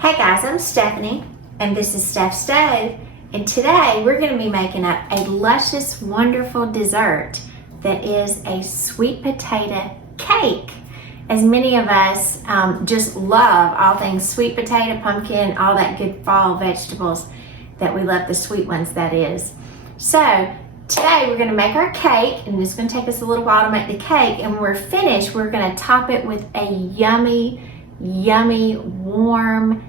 Hey guys, I'm Stephanie, and this is Steph Stove, and today we're going to be making up a luscious, wonderful dessert that is a sweet potato cake. As many of us just love all things sweet potato, pumpkin, all that good fall vegetables that we love, the sweet ones that is. So today we're going to make our cake, and it's going to take us a little while to make the cake, and when we're finished we're going to top it with a yummy warm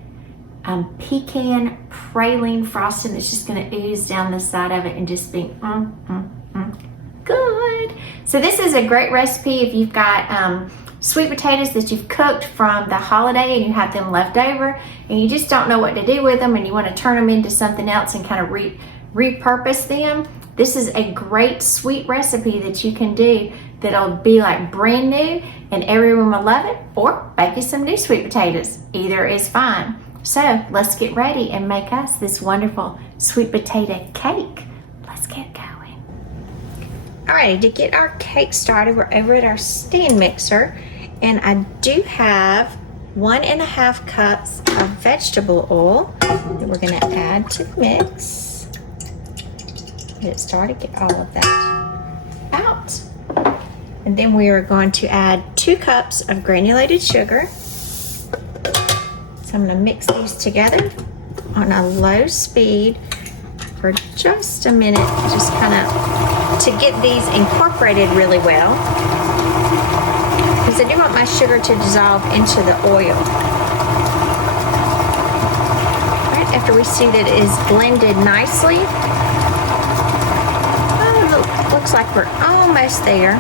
pecan praline frosting that's just going to ooze down the side of it and just be good. So this is a great recipe if you've got sweet potatoes that you've cooked from the holiday and you have them left over and you just don't know what to do with them and you want to turn them into something else and kind of repurpose them. This is a great sweet recipe that you can do that'll be like brand new and everyone will love it, or bake you some new sweet potatoes. Either is fine. So let's get ready and make us this wonderful sweet potato cake. Let's get going. Alrighty, to get our cake started, we're over at our stand mixer, and I do have 1.5 cups of vegetable oil that we're going to add to the mix. Get it started, get all of that out. And then we are going to add 2 cups of granulated sugar. So I'm going to mix these together on a low speed for just a minute, just kind of to get these incorporated really well, because I do want my sugar to dissolve into the oil. Right after we see that it is blended nicely, looks like we're almost there.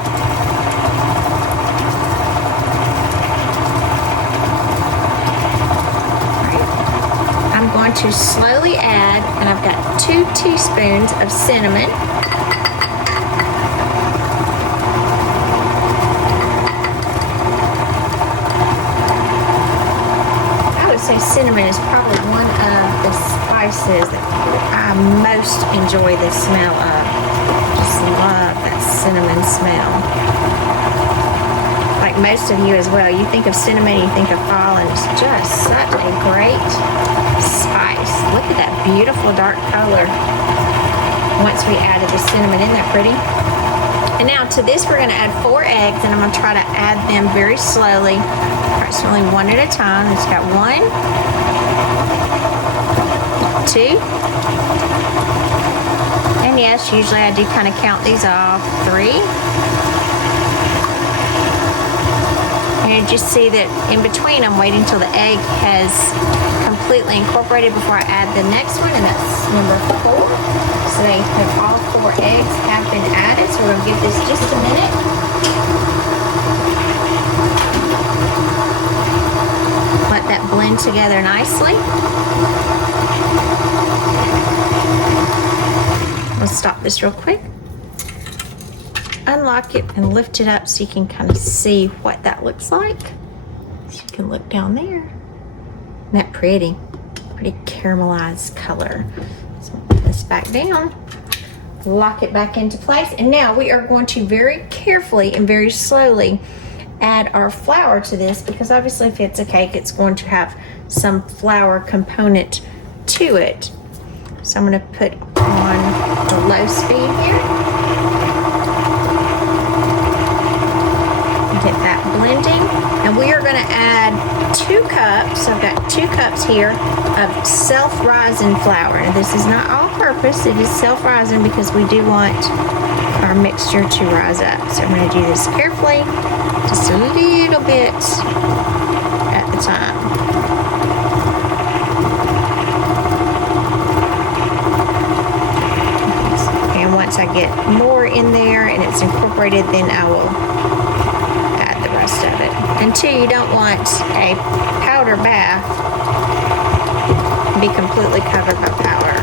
I'm going to slowly add, and I've got 2 teaspoons of cinnamon. I would say cinnamon is probably one of the spices that I most enjoy the smell of. Just love that cinnamon smell. Like most of you as well, you think of cinnamon, you think of fall, and it's just such a great spice. Look at that beautiful dark color once we added the cinnamon. Isn't that pretty? And now to this we're going to add 4 eggs, and I'm going to try to add them very slowly, approximately 1 at a time. It's got 1, 2, and yes, usually I do kind of count these off, 3. And you just see that in between I'm waiting till the egg has completely incorporated before I add the next one, and that's number 4. So they have all 4 eggs have been added, so we're going to give this just a minute. Let that blend together nicely. Let's stop this real quick. Unlock it and lift it up so you can kind of see what that looks like. So you can look down there. Isn't that pretty? Pretty caramelized color. So put this back down, lock it back into place, and now we are going to very carefully and very slowly add our flour to this, because obviously if it's a cake it's going to have some flour component to it. So I'm going to put on the low speed here. Get that blending, and we are going to add 2 cups. I've got 2 cups here of self-rising flour. And this is not all-purpose, it is self-rising because we do want our mixture to rise up. So I'm going to do this carefully, just a little bit at the time. And once I get more in there and it's incorporated, then I will of it. And 2, you don't want a powder bath to be completely covered by powder.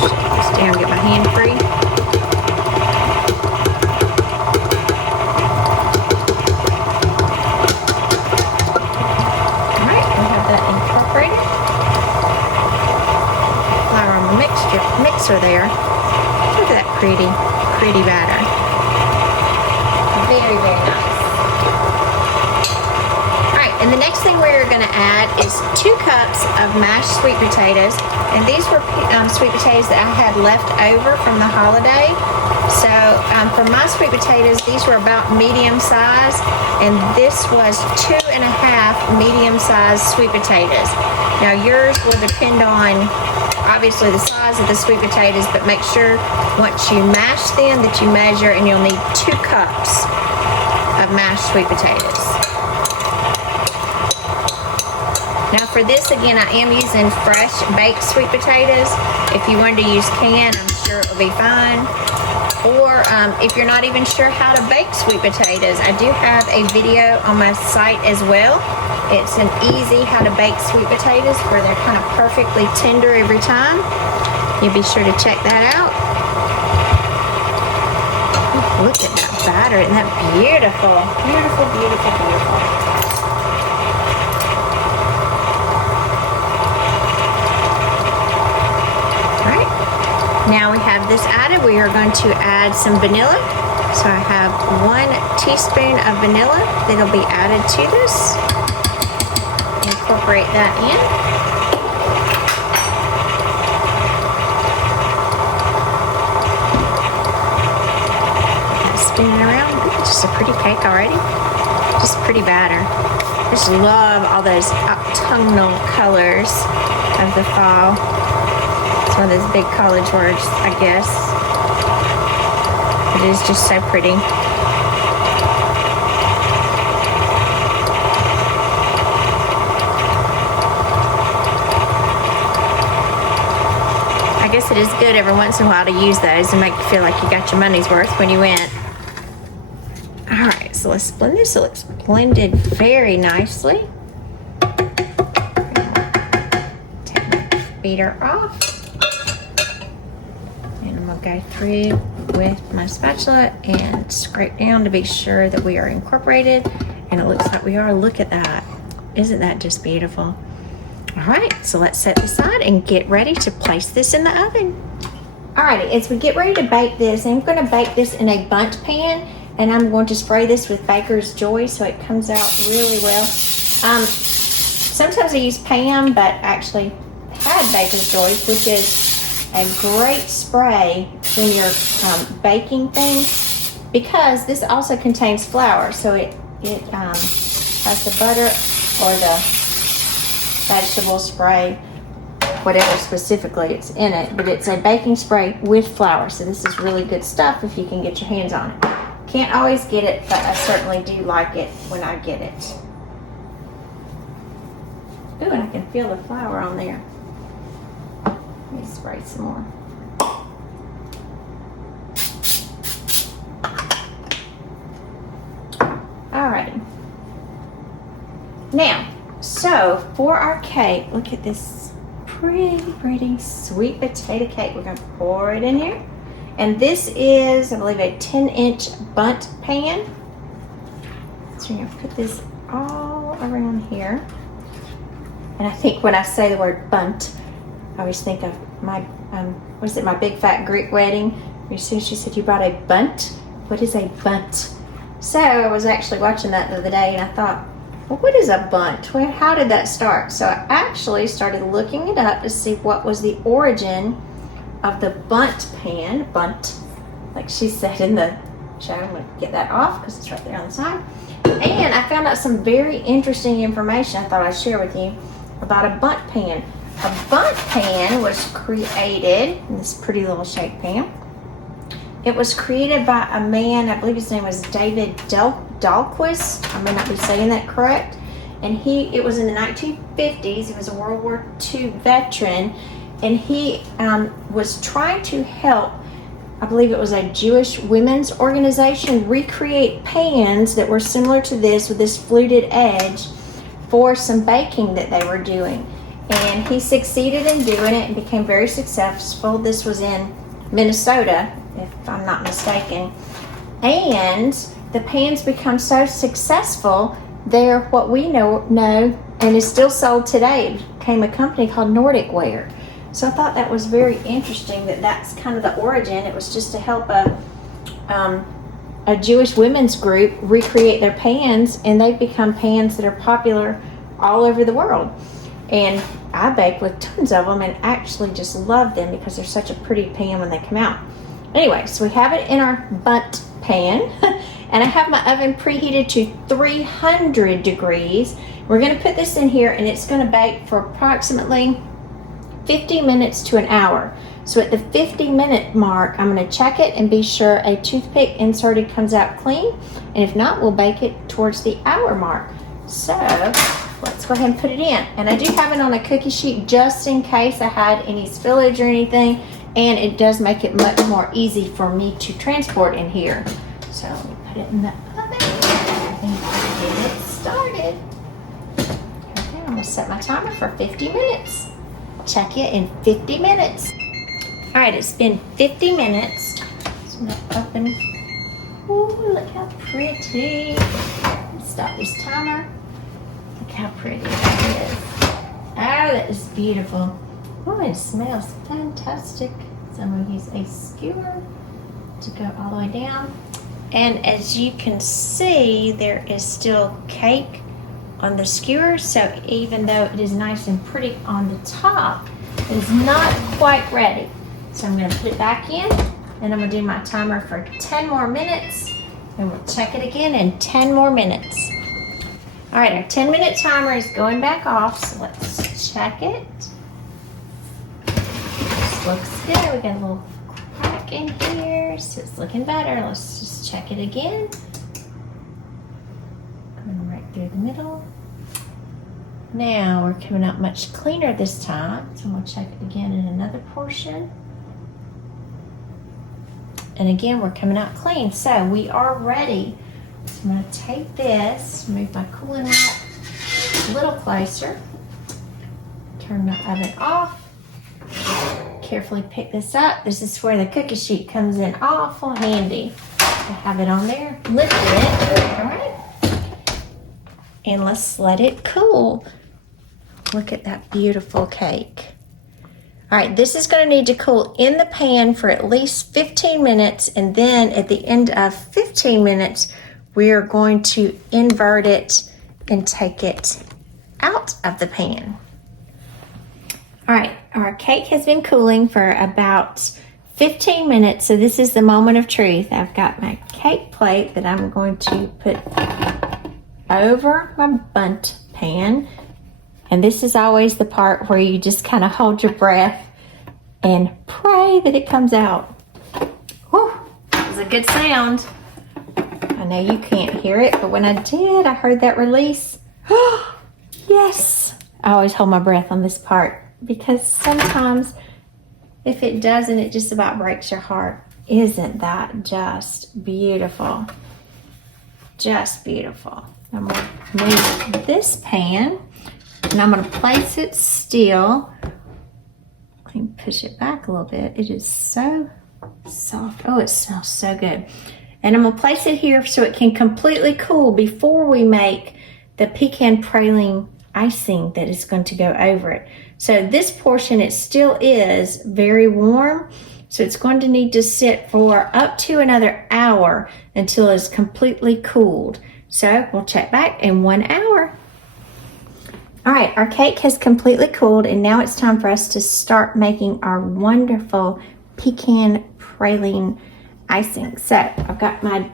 Shake this down, get my hand free. Alright, we have that incorporated. Flour on the mixer there. Look at that pretty batter. Very thing we're going to add is 2 cups of mashed sweet potatoes. And these were sweet potatoes that I had left over from the holiday. So for my sweet potatoes, these were about medium size. And this was 2.5 medium-sized sweet potatoes. Now yours will depend on obviously the size of the sweet potatoes, but make sure once you mash them that you measure, and you'll need 2 cups of mashed sweet potatoes. Now for this, again, I am using fresh baked sweet potatoes. If you wanted to use canned, I'm sure it will be fine. Or if you're not even sure how to bake sweet potatoes, I do have a video on my site as well. It's an easy how to bake sweet potatoes where they're kind of perfectly tender every time. You'll be sure to check that out. Oh, look at that batter. Isn't that beautiful? Beautiful, beautiful, beautiful. Now we have this added. We are going to add some vanilla. So I have 1 teaspoon of vanilla that'll be added to this. Incorporate that in. Spin it around. It's just a pretty cake already. Just pretty batter. I just love all those autumnal colors of the fall. One of those big college words, I guess. It is just so pretty. I guess it is good every once in a while to use those and make you feel like you got your money's worth when you went. All right, so let's blend this so it's blended very nicely. Take my beater off. Go through with my spatula and scrape down to be sure that we are incorporated, and it looks like we are. Look at that. Isn't that just beautiful? All right, so let's set this aside and get ready to place this in the oven. All right, as we get ready to bake this, I'm going to bake this in a bundt pan, and I'm going to spray this with Baker's Joy so it comes out really well. Sometimes I use Pam, but actually had Baker's Joy, which is a great spray when you're baking things, because this also contains flour, so it has the butter or the vegetable spray, whatever specifically it's in it, but it's a baking spray with flour, so this is really good stuff if you can get your hands on it. Can't always get it, but I certainly do like it when I get it. Ooh, and I can feel the flour on there. Let me spray some more. Alrighty. Now, so for our cake, look at this pretty sweet potato cake. We're going to pour it in here. And this is, I believe, a 10-inch bundt pan. So you're going to put this all around here. And I think when I say the word bundt, I always think of my, what is it, my big fat Greek wedding. As soon as she said, you brought a bundt? What is a bundt? So I was actually watching that the other day, and I thought, well, what is a bundt? Well, how did that start? So I actually started looking it up to see what was the origin of the bundt pan, bundt, like she said in the show. I'm going to get that off because it's right there on the side. And I found out some very interesting information I thought I'd share with you about a bundt pan. A bundt pan was created in this pretty little shaped pan. It was created by a man, I believe his name was David Dahlquist. I may not be saying that correct. And it was in the 1950s. He was a World War II veteran. And he was trying to help, I believe it was a Jewish women's organization, recreate pans that were similar to this with this fluted edge for some baking that they were doing. And he succeeded in doing it and became very successful. This was in Minnesota, if I'm not mistaken. And the pans become so successful, they're what we know and is still sold today. It became a company called Nordic Ware. So I thought that was very interesting that that's kind of the origin. It was just to help a Jewish women's group recreate their pans, and they've become pans that are popular all over the world. And I bake with tons of them and actually just love them because they're such a pretty pan when they come out. Anyway, so we have it in our bundt pan and I have my oven preheated to 300 degrees. We're gonna put this in here and it's gonna bake for approximately 50 minutes to an hour. So at the 50-minute mark, I'm gonna check it and be sure a toothpick inserted comes out clean. And if not, we'll bake it towards the hour mark. So let's go ahead and put it in. And I do have it on a cookie sheet just in case I had any spillage or anything. And it does make it much more easy for me to transport in here. So let me put it in the oven and get it started. Okay, I'm gonna set my timer for 50 minutes. Check it in 50 minutes. All right, it's been 50 minutes. So I'm gonna open. Ooh, look how pretty. Let's stop this timer. Look how pretty that is. Oh, that is beautiful. Oh, it smells fantastic. So I'm gonna use a skewer to go all the way down. And as you can see, there is still cake on the skewer. So even though it is nice and pretty on the top, it is not quite ready. So I'm gonna put it back in and I'm gonna do my timer for 10 more minutes and we'll check it again in 10 more minutes. All right, our 10-minute timer is going back off, so let's check it. This looks good. We got a little crack in here, so it's looking better. Let's just check it again. Going right through the middle. Now we're coming out much cleaner this time, so I'm gonna check it again in another portion. And again, we're coming out clean. So we are ready. So I'm gonna take this, move my cooling rack a little closer, turn my oven off, carefully pick this up. This is where the cookie sheet comes in awful handy. I have it on there, lift it, all right? And let's let it cool. Look at that beautiful cake. All right, this is gonna need to cool in the pan for at least 15 minutes, and then at the end of 15 minutes, we are going to invert it and take it out of the pan. All right, our cake has been cooling for about 15 minutes, so this is the moment of truth. I've got my cake plate that I'm going to put over my bundt pan. And this is always the part where you just kind of hold your breath and pray that it comes out. Whew, that was a good sound. I know you can't hear it, but when I did, I heard that release. Yes! I always hold my breath on this part because sometimes if it doesn't, it just about breaks your heart. Isn't that just beautiful? Just beautiful. I'm going to move this pan. And I'm going to place it still. Let me push it back a little bit. It is so soft. Oh, it smells so good. And I'm going to place it here so it can completely cool before we make the pecan praline icing that is going to go over it. So this portion, it still is very warm. So it's going to need to sit for up to another hour until it's completely cooled. So we'll check back in 1 hour. All right, our cake has completely cooled and now it's time for us to start making our wonderful pecan praline icing. So I've got my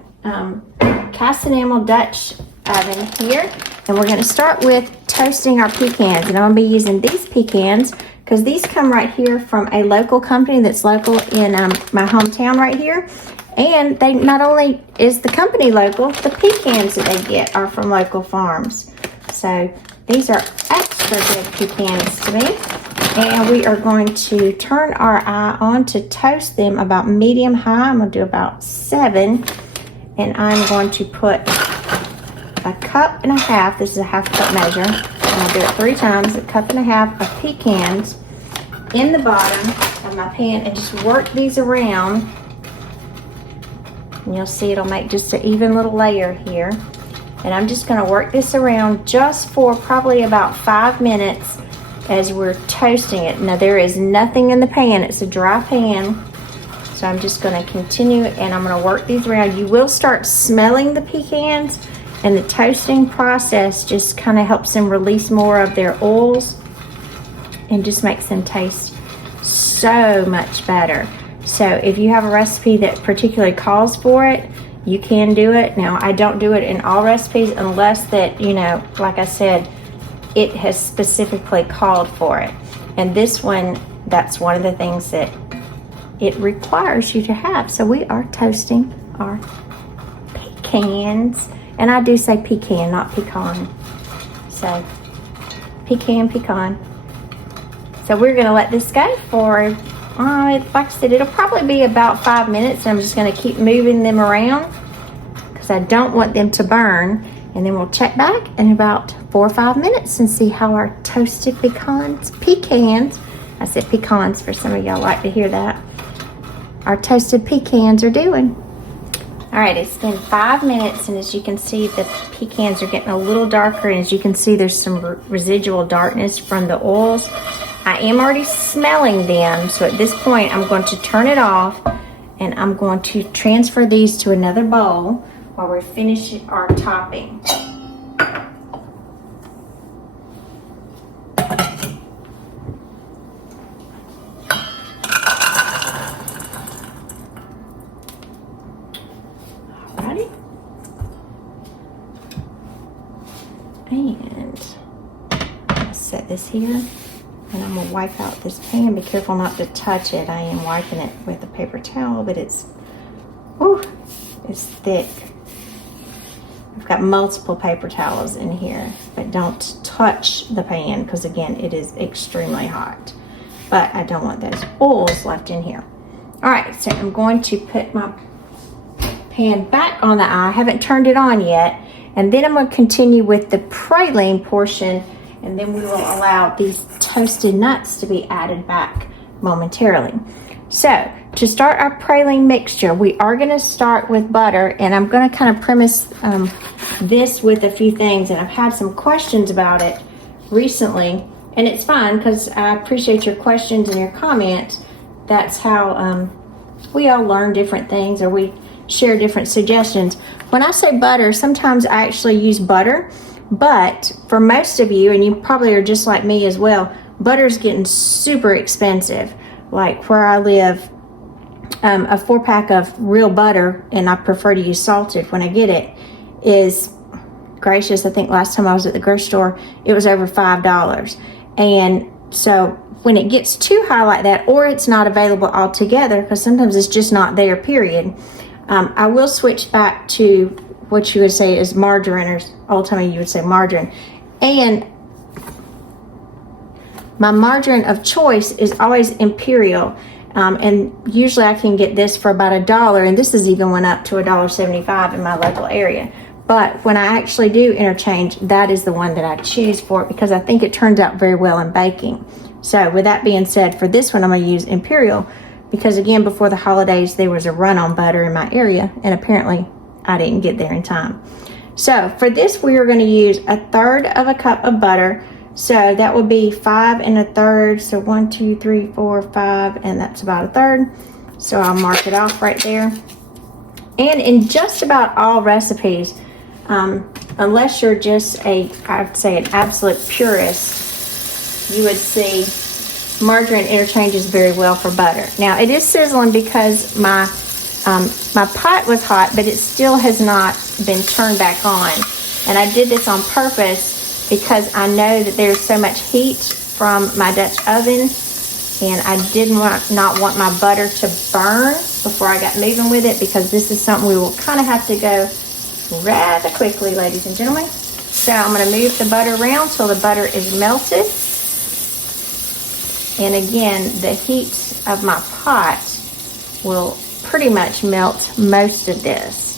cast enamel Dutch oven here and we're gonna start with toasting our pecans. And I'm gonna be using these pecans because these come right here from a local company that's local in my hometown right here. And they not only is the company local, the pecans that they get are from local farms. So these are extra good pecans to me. And we are going to turn our eye on to toast them about medium high. I'm going to do about 7. And I'm going to put a cup and a half. This is a half cup measure. I'm going to do it 3 times. A cup and a half of pecans in the bottom of my pan and just work these around. And you'll see it'll make just an even little layer here. And I'm just gonna work this around just for probably about 5 minutes as we're toasting it. Now there is nothing in the pan, it's a dry pan. So I'm just gonna continue and I'm gonna work these around. You will start smelling the pecans And the toasting process just kind of helps them release more of their oils and just makes them taste so much better. So if you have a recipe that particularly calls for it, you can do it. Now, I don't do it in all recipes unless that, you know, like I said, it has specifically called for it. And this one, that's one of the things that it requires you to have. So we are toasting our pecans. And I do say pecan, not pecan. So pecan. So we're gonna let this go for, like I said, it'll probably be about 5 minutes. And I'm just gonna keep moving them around because I don't want them to burn. And then we'll check back in about 4 or 5 minutes and see how our toasted pecans, I said pecans for some of y'all like to hear that, our toasted pecans are doing. All right, it's been 5 minutes, and as you can see, the pecans are getting a little darker, and as you can see, there's some residual darkness from the oils. I am already smelling them, so at this point, I'm going to turn it off, and I'm going to transfer these to another bowl while we finish our topping. Alrighty. And I'll set this here, and I'm gonna wipe out this pan. Be careful not to touch it. I am wiping it with a paper towel, but it's thick. I've got multiple paper towels in here, but don't touch the pan because again, it is extremely hot. But I don't want those oils left in here. All right, so I'm going to put my pan back on the eye. I haven't turned it on yet. And then I'm going to continue with the praline portion, and then we will allow these toasted nuts to be added back momentarily. So to start our praline mixture, we are going to start with butter, and I'm going to kind of premise this with a few things, and I've had some questions about it recently, and it's fine because I appreciate your questions and your comments. That's how we all learn different things, or we share different suggestions. When I say butter, sometimes I actually use butter, but for most of you, and you probably are just like me as well, butter's getting super expensive. Like where I live, a 4-pack of real butter, and I prefer to use salted when I get it, is gracious. I think last time I was at the grocery store, it was over $5. And so when it gets too high like that, or it's not available altogether, because sometimes it's just not there, period, I will switch back to what you would say is margarine, or old timey you would say margarine. And my margarine of choice is always Imperial, and usually I can get this for about $1, and this has even went up to $1.75 in my local area. But when I actually do interchange, that is the one that I choose for it because I think it turns out very well in baking. So with that being said, for this one I'm going to use Imperial because again, before the holidays there was a run on butter in my area, and apparently I didn't get there in time. So for this we are going to use 1/3 cup of butter. So that would be 5 1/3. So 1, 2, 3, 4, 5, and that's about 1/3. So I'll mark it off right there. And in just about all recipes, unless you're just I'd say an absolute purist, you would see margarine interchanges very well for butter. Now it is sizzling because my pot was hot, but it still has not been turned back on. And I did this on purpose because I know that there's so much heat from my Dutch oven, and I didn't not want my butter to burn before I got moving with it, because this is something we will kind of have to go rather quickly, ladies and gentlemen. So I'm going to move the butter around till the butter is melted. And again, the heat of my pot will pretty much melt most of this.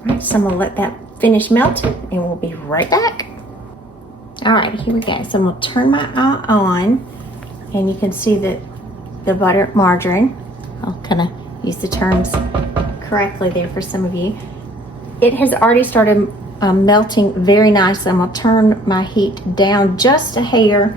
All right, so I'm going to let that finish melting, and we'll be right back. All right, here we go. So I'm going to turn my eye on, and you can see that the butter margarine, I'll kind of use the terms correctly there for some of you. It has already started melting very nicely. I'm gonna turn my heat down just a hair,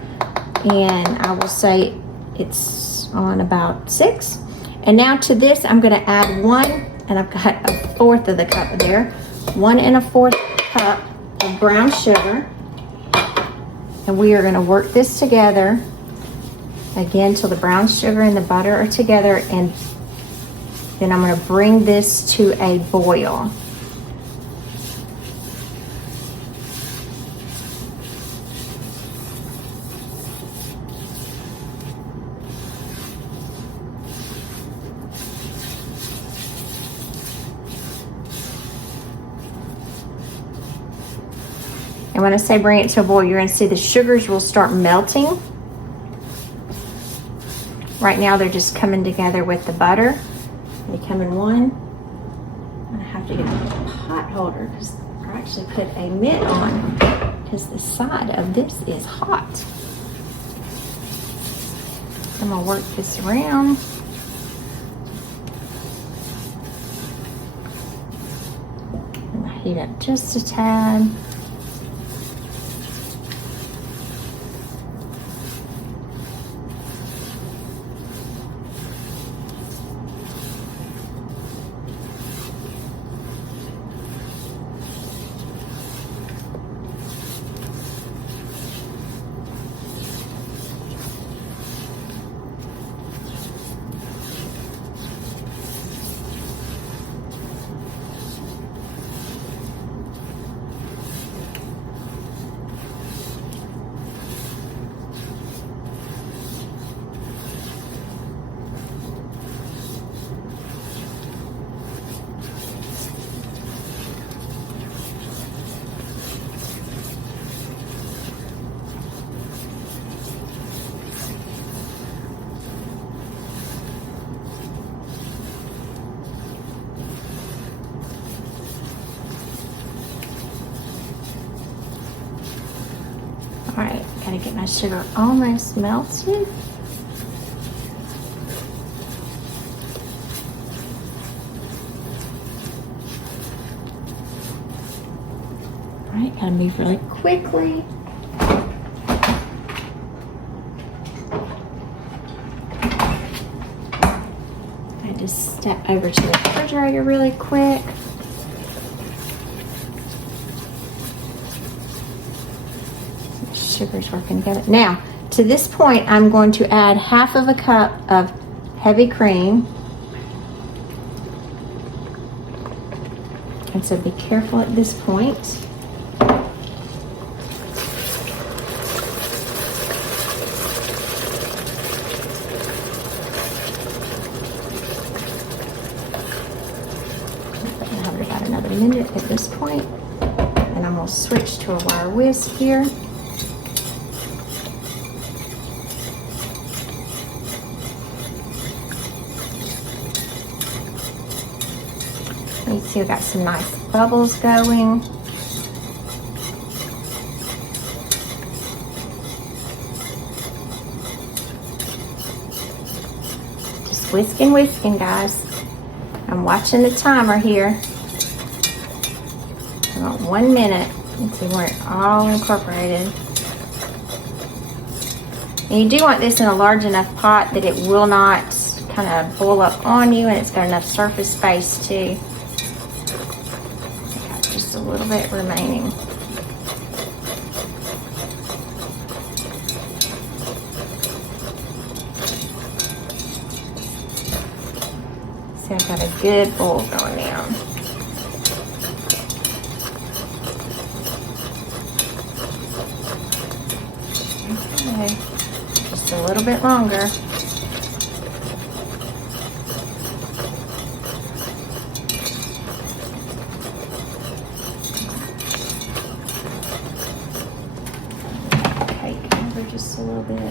and I will say it's on about 6. And now to this, I'm gonna add 1, and I've got 1/4 of the cup there, 1 1/4 cup of brown sugar. And we are gonna work this together again till the brown sugar and the butter are together, and then I'm gonna bring this to a boil. And when I say bring it to a boil, you're going to see the sugars will start melting. Right now they're just coming together with the butter. They come in one. And I have to get a pot holder because I actually put a mitt on because the side of this is hot. I'm going to work this around. I'm going to heat up just a tad. All right, gotta get my sugar almost melted. All right, gotta move really quickly. I just step over to the refrigerator really quick. Sugar's working together. Now, to this point, I'm going to add 1/2 a cup of heavy cream. And so be careful at this point. I have about another minute at this point. And I'm going to switch to a wire whisk here. You see we've got some nice bubbles going. Just whisking, guys. I'm watching the timer here. About 1 minute. Let's see where it's all incorporated. And you do want this in a large enough pot that it will not kind of boil up on you, and it's got enough surface space too. A little bit remaining. See, I've got a good bowl going down. Okay, just a little bit longer. Just a little bit.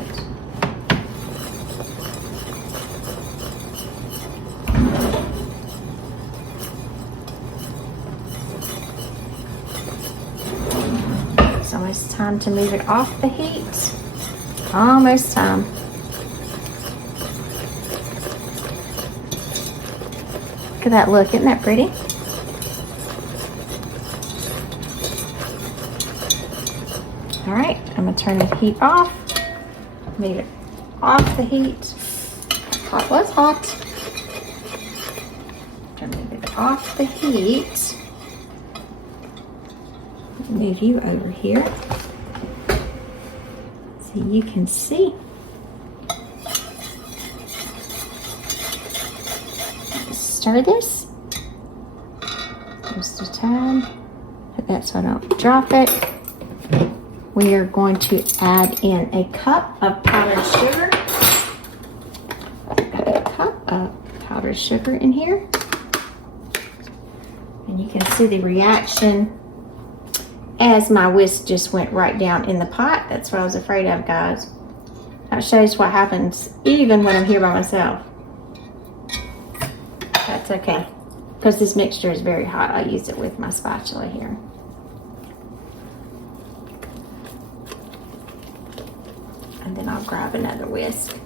It's almost time to move it off the heat. Almost time. Look at that look. Isn't that pretty? All right, I'm gonna turn the heat off. Leave it off the heat. Hot was hot. Gonna move it off the heat. Move you over here so you can see. Stir this just a time. Put that so I don't drop it. We are going to add in a cup of powdered sugar. A cup of powdered sugar in here. And you can see the reaction as my whisk just went right down in the pot. That's what I was afraid of, guys. That shows what happens even when I'm here by myself. That's okay, because this mixture is very hot. I use it with my spatula here. And then I'll grab another whisk.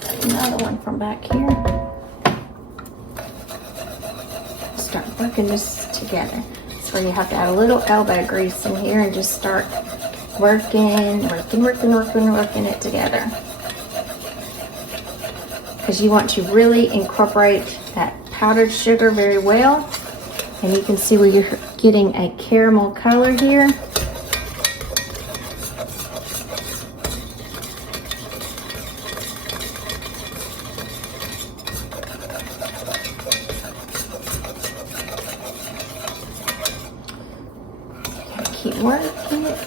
Get another one from back here. Start working this together. So you have to add a little elbow grease in here and just start working it together. Because you want to really incorporate that powdered sugar very well. And you can see where you're getting a caramel color here. Keep working it.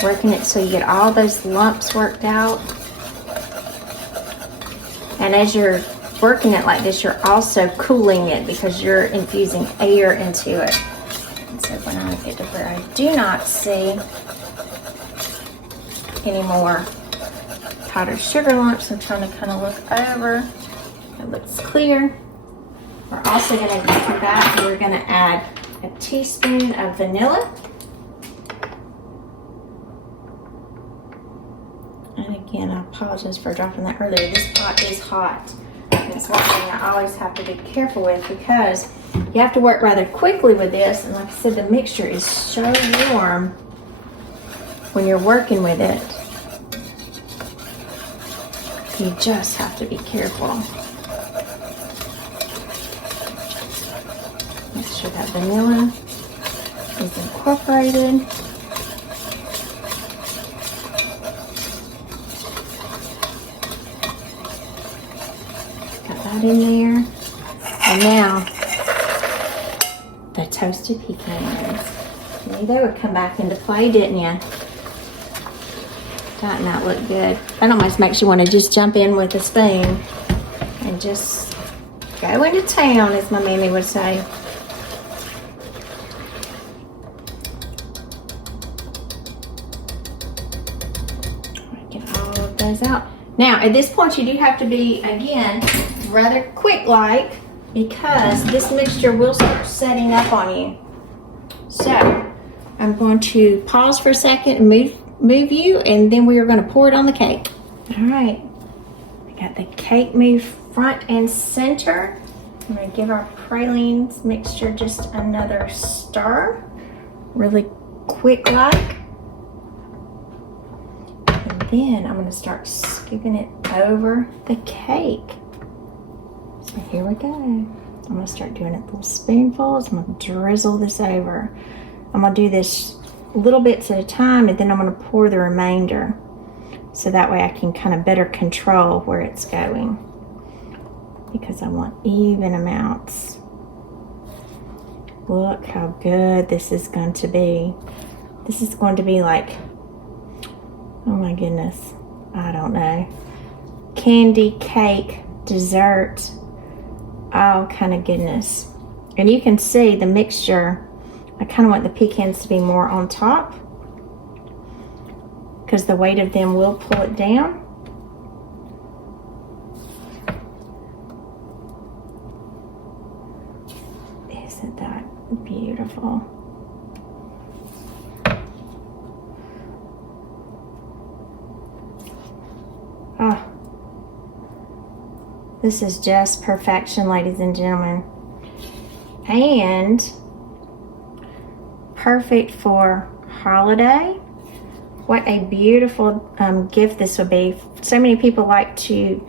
Working it so you get all those lumps worked out. And as you're working it like this, you're also cooling it because you're infusing air into it. And so when I get to where I do not see any more powdered sugar lumps, I'm trying to kind of look over. It looks clear. We're also going to come back and we're going to add a teaspoon of vanilla. And again, I apologize for dropping that earlier. This pot is hot. And it's one thing I always have to be careful with because you have to work rather quickly with this. And like I said, the mixture is so warm when you're working with it. You just have to be careful. Make sure that vanilla is incorporated. In there. And now the toasted pecans. You knew they would come back into play, didn't you? That not look good. That almost makes you want to just jump in with a spoon and just go into town, as my mammy would say. Get all of those out. Now, at this point, you do have to be, again, rather quick-like because this mixture will start setting up on you. So, I'm going to pause for a second and move you, and then we are going to pour it on the cake. All right. We got the cake moved front and center. I'm going to give our pralines mixture just another stir. Really quick-like. Then I'm going to start scooping it over the cake. So here we go. I'm going to start doing it little spoonfuls. I'm going to drizzle this over. I'm going to do this little bits at a time, and then I'm going to pour the remainder. So that way I can kind of better control where it's going. Because I want even amounts. Look how good this is going to be. This is going to be like, oh my goodness, I don't know. Candy, cake, dessert, all kind of goodness. And you can see the mixture. I kind of want the pecans to be more on top because the weight of them will pull it down. Isn't that beautiful? Oh, This is just perfection, ladies and gentlemen. And perfect for holiday. What a beautiful gift this would be. So many people like to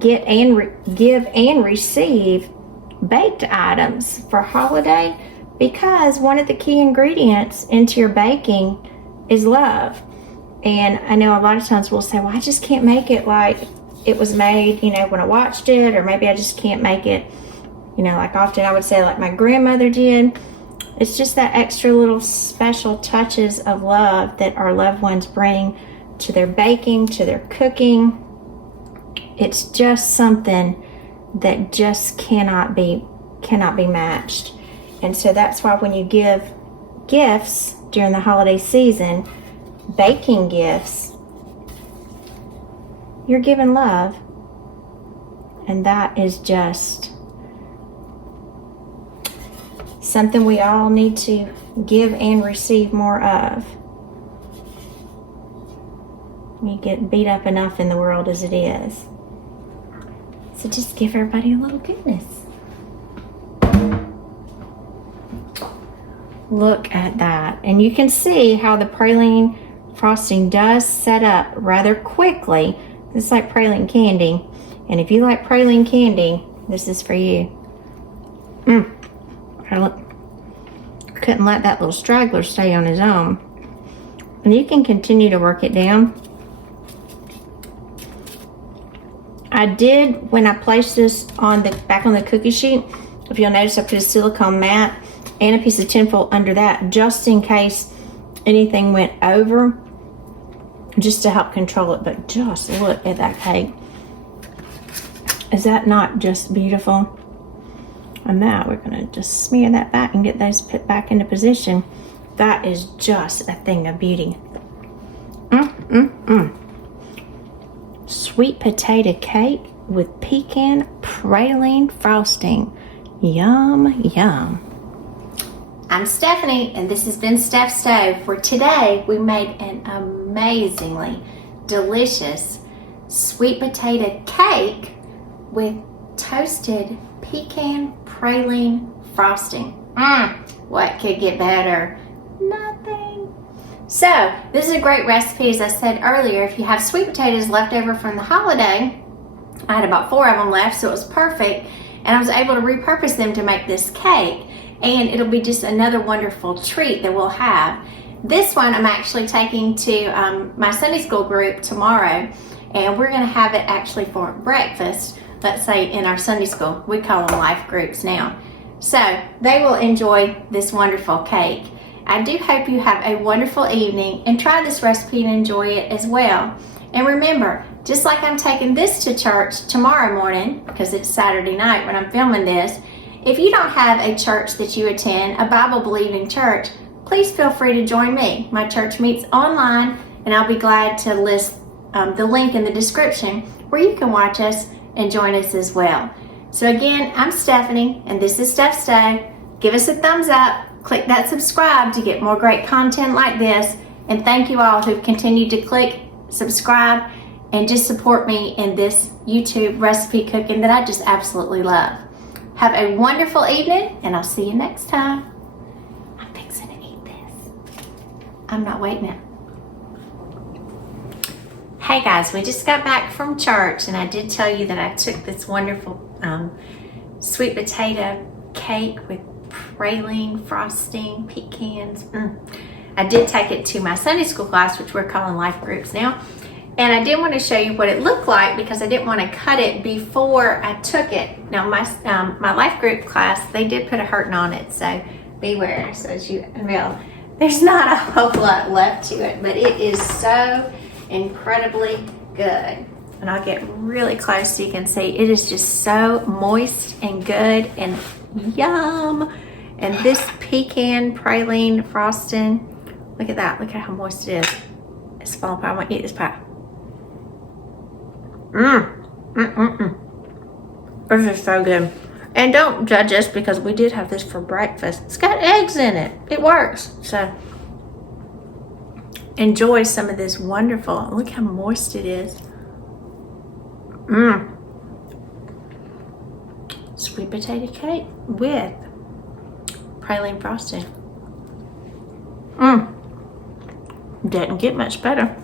give and receive baked items for holiday, because one of the key ingredients into your baking is love. And I know a lot of times we'll say, well, I just can't make it like it was made, you know, when I watched it, or maybe I just can't make it, you know, like often I would say like my grandmother did. It's just that extra little special touches of love that our loved ones bring to their baking, to their cooking. It's just something that just cannot be matched. And so that's why when you give gifts during the holiday season, baking gifts, you're giving love. And that is just something we all need to give and receive more of. We get beat up enough in the world as it is. So just give everybody a little goodness. Look at that. And you can see how the praline frosting does set up rather quickly. It's like praline candy. And if you like praline candy, this is for you. Couldn't let that little straggler stay on his own. And you can continue to work it down. I did, when I placed this back on the cookie sheet, if you'll notice I put a silicone mat and a piece of tinfoil under that, just in case anything went over, just to help control it. But just look at that cake. Is that not just beautiful? And now we're gonna just smear that back and get those put back into position. That is just a thing of beauty. Sweet potato cake with pecan praline frosting. Yum, yum. I'm Stephanie, and this has been Steph Stove, where today we made an amazingly delicious sweet potato cake with toasted pecan praline frosting. What could get better? Nothing. So this is a great recipe. As I said earlier, if you have sweet potatoes left over from the holiday, I had about 4 of them left, so it was perfect, and I was able to repurpose them to make this cake, and it'll be just another wonderful treat that we'll have. This one I'm actually taking to my Sunday school group tomorrow, and we're going to have it actually for breakfast. Let's say in our Sunday school, we call them life groups now. So they will enjoy this wonderful cake. I do hope you have a wonderful evening and try this recipe and enjoy it as well. And remember, just like I'm taking this to church tomorrow morning, because it's Saturday night when I'm filming this, if you don't have a church that you attend, a Bible-believing church, please feel free to join me. My church meets online, and I'll be glad to list the link in the description where you can watch us and join us as well. So again, I'm Stephanie, and this is Steph Stove. Give us a thumbs up, click that subscribe to get more great content like this, and thank you all who've continued to click subscribe and just support me in this YouTube recipe cooking that I just absolutely love. Have a wonderful evening, and I'll see you next time. I'm fixing to eat this. I'm not waiting it. Hey guys, we just got back from church, and I did tell you that I took this wonderful sweet potato cake with praline frosting, pecans. I did take it to my Sunday school class, which we're calling life groups now. And I did want to show you what it looked like because I didn't want to cut it before I took it. Now my life group class, they did put a hurting on it, so beware. So as you unveil, there's not a whole lot left to it, but it is so incredibly good. And I'll get really close so you can see it is just so moist and good and yum. And this pecan praline frosting, look at that. Look at how moist it is. It's falling apart. I want to eat this pie. This is so good. And don't judge us because we did have this for breakfast. It's got eggs in it. It works. So enjoy some of this wonderful. Look how moist it is. sweet potato cake with praline frosting. Doesn't get much better.